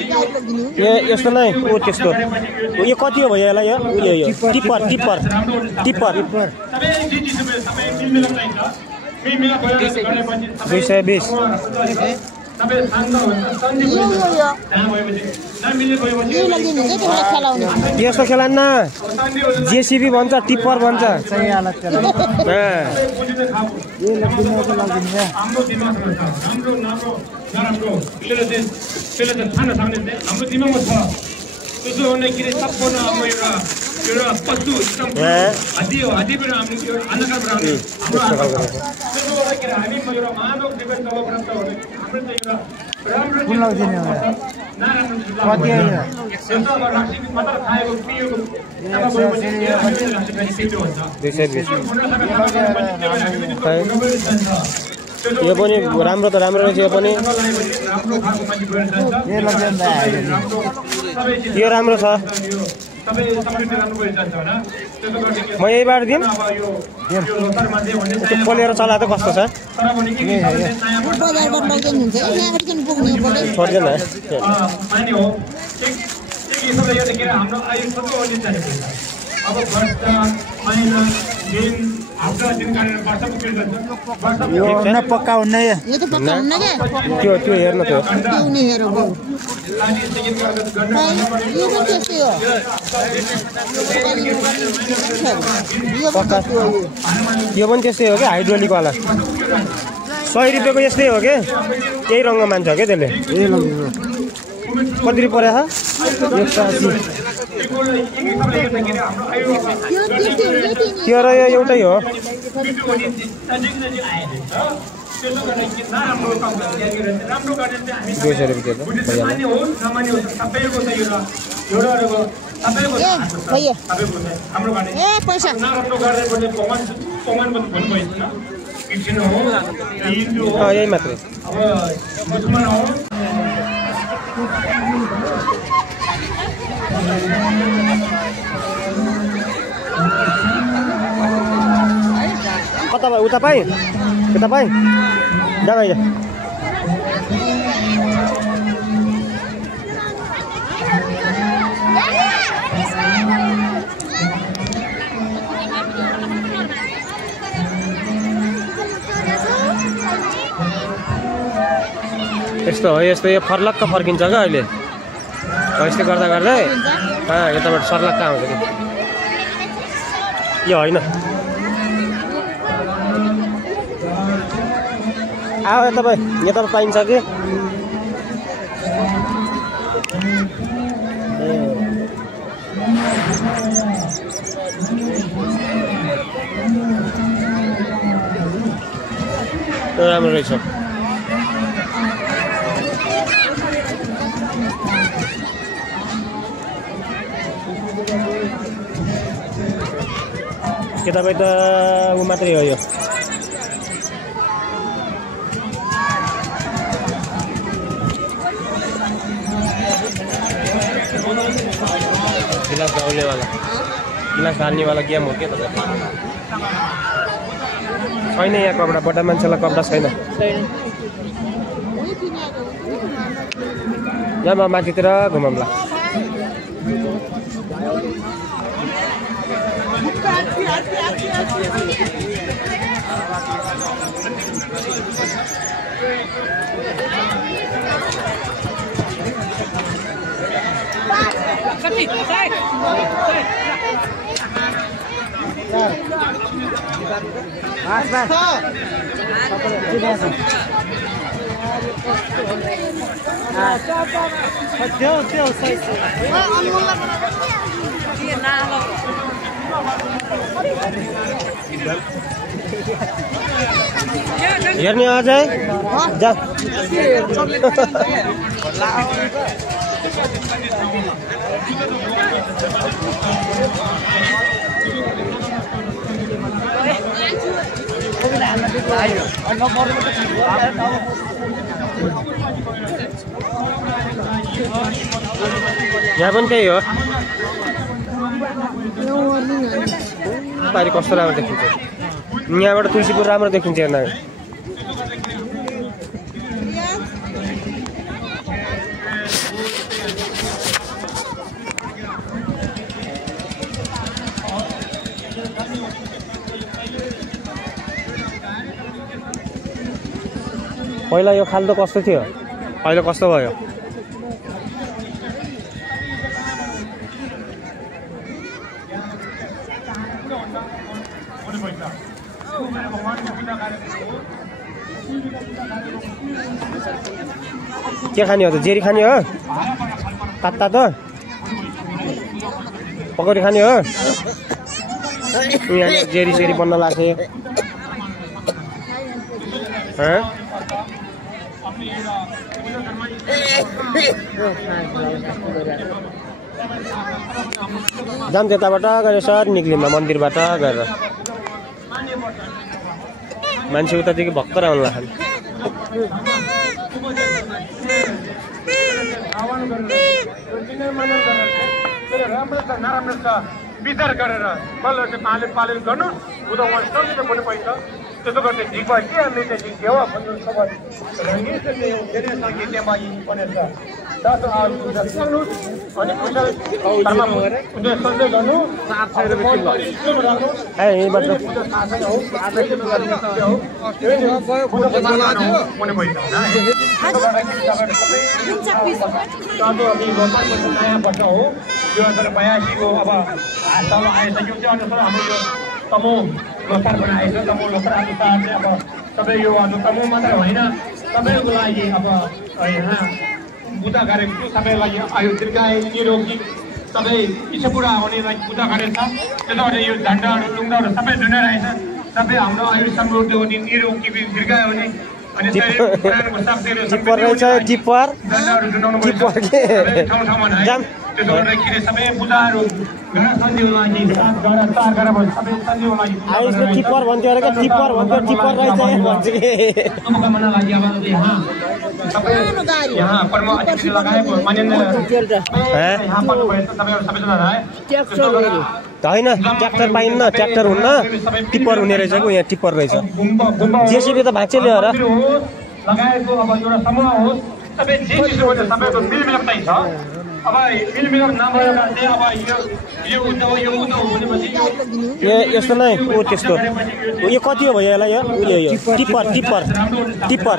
ए यस्तो नै ओ त्यस्तो यो कति हो भयो यसलाई यो टिप्पर टिप्पर टिप्पर 220 यस्तो खेलान्न जेसीबी भन्छ टिप्पर भन्छ यो पनि राम्रो त राम्रो रहेछ यो पनि यो राम्रो छ म यहीबाट दिउँ पोलेर चला त कस्तो छ छोड्दैन यो पक्का हुन्न यो त पक्का हुन्न के त्यो हेर्न त नि हेर यो पनि त्यस्तै हो यो पनि त्यस्तै हो के हाइड्रोलिक वाला 100 रुपैयाँको यस्तै हो के त्यही रङमा मान्छ के त्यसले कति रुपियाँ परेछ 180 त्यो र यो एउटै हो 200 रुपियाँ पैसा यही मात्रै कता भयो उता पाइ यता पाइ जा भाइ यस्तो हो यस्तो यो फर्लक्क फर्किन्छ क्या अहिले यस्तो गर्दा गर्दै यताबाट सर्लक्क आउँछ कि यो होइन आऊ यता पाइन्छ कि राम्रो रहेछ के तपाईँ त ऊ मात्रै हो यो गिलास डाल्ने वाला गिलास हाल्ने वाला गेम हो क्या तपाईँ छैन यहाँ कपडा बडा मान्छेलाई कपडा छैन यहाँ म माथितिर घुमाउँला हेर्ने अझै जा यहाँ पनि त्यही हो पारि कस्तो राम्रो देखिन्छ यहाँबाट तुलसीपुर राम्रो देखिन्छ हेर्न पहिला यो खाल त कस्तो थियो अहिले कस्तो भयो के खाने हो त जेरी खाने हो तात्ता त पकौडी खाने हो यहाँ जेरी सेरी बन्न लाग्छ जाम त्यताबाट गएर सर निक्लिमा मन्दिरबाट गएर मान्छे उतादेखि भक्कर आउनु लाग्छ विचार गरेर बल्ल चाहिँ पालन गर्नु उता उहाँ सजिलो पनि पैसा त्यसो गर्दा ठिक भयो के हामीले चाहिँ ठिक थियो भन्नु सबै रङ्गी चाहिँ धेरै सङ्गीतमा बनेछ दस अनि कुशल कर्म उदय सन्चय गर्नु 700 रुपैयाँ किलो अब तल आएछ यो चाहिँ अनुसार हाम्रो यो तमो लोसार बनाएछ तमो लोसार अनुसार चाहिँ अब सबै यो तमो मात्रै होइन सबैको लागि अब यहाँ पूजा गरेको छु सबैलाई आयु दीर्घायु निरोगी सबै इच्छा पुरा हुनेलाई पूजा गरेछ त्यसो गर्दा यो झन्डाहरू लुङ्गाहरू सबै जुनाइरहेछ सबै हाम्रो आयु समृद्धि हुने निरोगी दीर्घायु हुने अनि टिप्पर रहेछ टिप्पर त्यसो गर्दाखेरि सबै पूजाहरू घर सन्धिको लागि टिप्पर भन्थ्यो अरे टिप्पर भन्थ्यो टिप्पर रहेछ शुभकामना लागि अब यहाँ सबै यहाँ परम अतिथि लगाएको मान्यता यहाँ पर्नुभएछ सबैजना होइन ट्र्याक्टर पाइन्न ट्र्याक्टर हुन्न टिप्पर हुने रहेछ कि यहाँ टिप्पर रहेछ जेसीबी त भाँच्चे ल्यायो र लगाएको अब एउटा समूह होस् सबै जे चिज हो सबैको मिलमिलाप चाहिँ छ अब मिलमिलाप नभएर चाहिँ अब यो उद्धव भनेपछि यस्तो नै ऊ त्यस्तो यो कति हो भयो यसलाई यो टिप्पर टिप्पर टिप्पर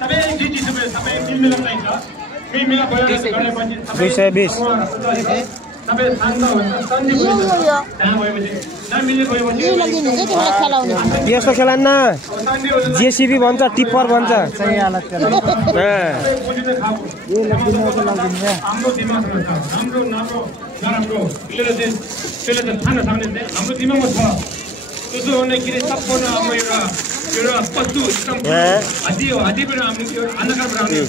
सबै जे चिज सबै मिलमिलाप चाहिँ छ मिलमिलाप गरेपछि 220 सबै शान्त हुन्छ सन्धि हुन्छ त्यहाँ भएपछि नमिल्ने भएपछि यस्तो खेलान्न जेसीबी भन्छ टिप्पर भन्छ हाम्रो दिमागमा छ राम्रो नराम्रो त्यसले चाहिँ थाहा नसक्ने हाम्रो दिमागमा छ त्यसो हुँदाखेरि सम्पूर्ण हाम्रो एउटा पशु एकदम हात्ती हो हात्ती पनि हाम्रो त्यो अन्धकारबाट आउने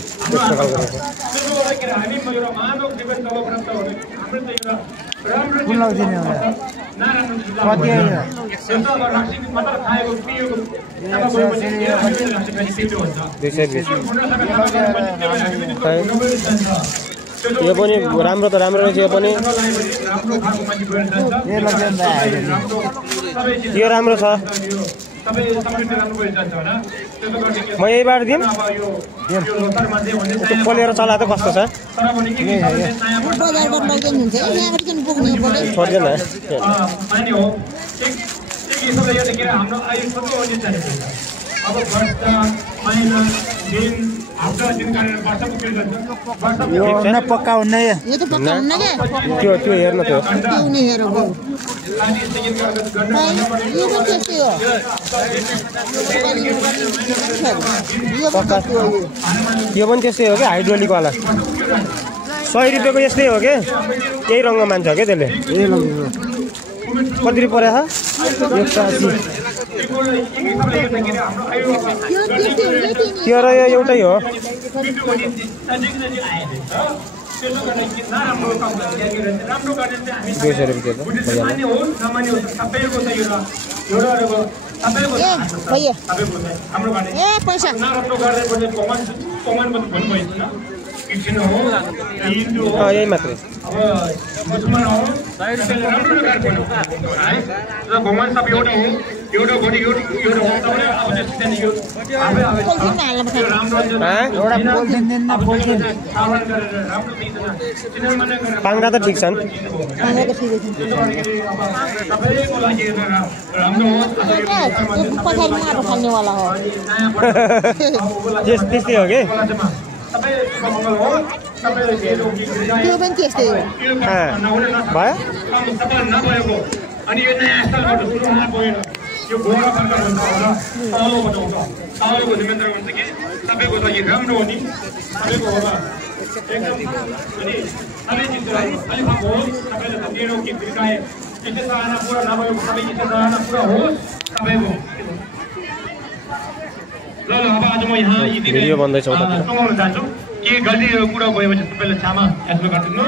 त्यसो गर्दाखेरि हामी एउटा मानव जीवन तब प्राप्त हुने हाम्रो चाहिँ एउटा राम्रो मात्र खाएको पिएको यो पनि राम्रो त राम्रो रहेछ यो पनि यो राम्रो छ म यहीबाट दिउँ पोलेर चला त कस्तो छ छोड्दैन यो न पक्का हुन्न त्यो हेर्न त्यो यो पनि त्यस्तै हो क्या हाइड्रोलिक वाला 100 रुपियाँको यस्तै हो क्या केही रङ्ग मान्छ क्या त्यसले कति रुपियाँ परेछ 180 त्यो र यो एउटै हो 200 रुपियाँ क्रिस्चियन हो हिन्दू हो यही मात्रै अब मुसलमान हो त्यसले राम्रो गर्नु है र भगवान सब एउटा हो एउटा बडी एउटा हो तपाईले अब त्यसले यो आफै राम्रो एउटा पोलिथिन दिन न पोलिथिन सावन गरेर राम्रो दिन्छ चिनामन गरेर पाङ्रा त ठिक छन् सबैको लागि राम्रो हो पछाडि माटो फाल्नेवाला हो त्यस्तै हो कि सबै मङ्गल हो सबै त्यो पनि त्यस्तै हो भयो सबै नभएको अनि यो नयाँ स्थलबाट सुरु हुन गएन यो घोडा फर्का भन्छ होला तलबाट हुन्छ तलको जिम्मेदार भन्छ कि सबैको लागि राम्रो हो नि सबैको होला एकदम अनि सबै चिजहरू अलिक होस् सबैले त दिनु कि बिर्काए इच्छा चाहना पुरा नभएको सबै इच्छा चाहना पुरा होस् सबैको ल अब आज म यहाँ भिडियो बन्दैछ समाउन चाहन्छु के गल्ती कुरा भयो भने सबैले क्षमा याचना गरिदिनु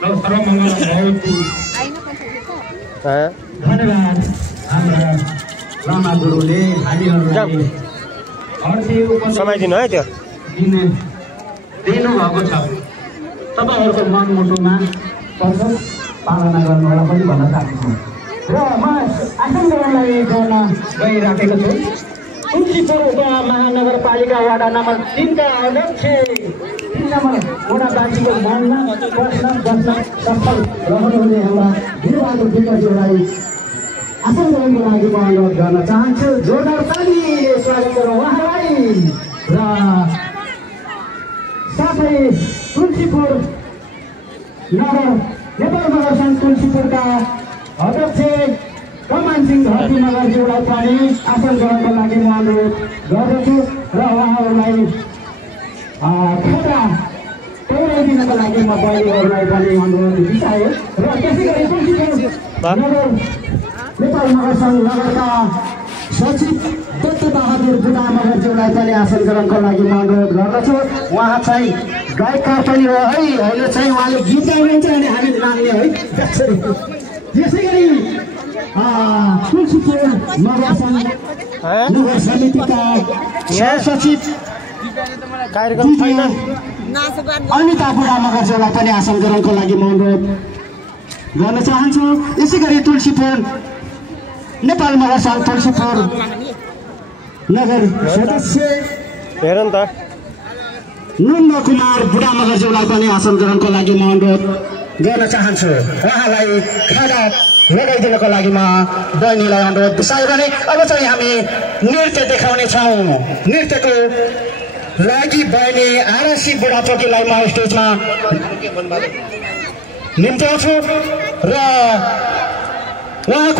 ल सर्वमङ्गल भवतु धन्यवाद हाम्रा लामा गुरुले हामीहरूलाई समाइदिनु है त्यो दिनुभएको छ तपाईँहरूको मनमुटुमा कसो पालना गर्नुहोला पनि भन्न चाहन्छु र म आसन ग्रहणलाई गर्न गइराखेको छु तुलसीपुर उपमहानगरपालिका वडा नम्बर 3 का अध्यक्ष 3 नम्बर वडावासीको मनमा बस्न सफल रहनुहुने हाम्रा वीरबहादुर विक्रमज्यूलाई आसन ग्रहणको लागि म अनुरोध गर्न चाहन्छु जोरदार तालीले स्वागत गरौँ उहाँलाई र साथै तुलसीपुर नगर नेपाल नगर सङ्घ तुलसीपुरका अध्यक्ष कमान सिंह धर्ती नगरज्यूलाई पनि आसन ग्रहणको लागि म अनुरोध गर्दछु र उहाँहरूलाई खतरा टोराइदिनको लागि म बहिनीहरूलाई पनि अनुरोध बिताएँ र त्यसै गरी तुलसीपुर नगर नेपाल नगर सङ्घ नगरका सचिव दत्त बहादुर बुढा मगरज्यूलाई पनि आसन ग्रहणको लागि म अनुरोध गर्दछु उहाँ चाहिँ गायककार पनि हो है अहिले चाहिँ उहाँले गीत गाइनुहुन्छ भने हामी मान्ने है त्यसै गरी तुलसीपुर नगर सङ्घ नगर समितिका सचिव कार्यक्रम छैन अनिता बुढा मगरज्यूलाई पनि आसन ग्रहणको लागि म अनुरोध गर्न चाहन्छु यसै गरी तुलसीपुर नेपाल नगर सङ्घ तुलसीपुर नगर सदस्य हेर नि त नन्द कुमार बुढा मगरज्यूलाई पनि आसन ग्रहणको लागि म अनुरोध गर्न चाहन्छु उहाँलाई खाना लगाइदिनको लागि म बहिनीलाई अनुरोध बिसायो भने अब चाहिँ हामी नृत्य देखाउनेछौँ नृत्यको लागि बहिनी आरसी बुढाचोकीलाई म स्टेजमा निम्त्याउँछु र उहाँको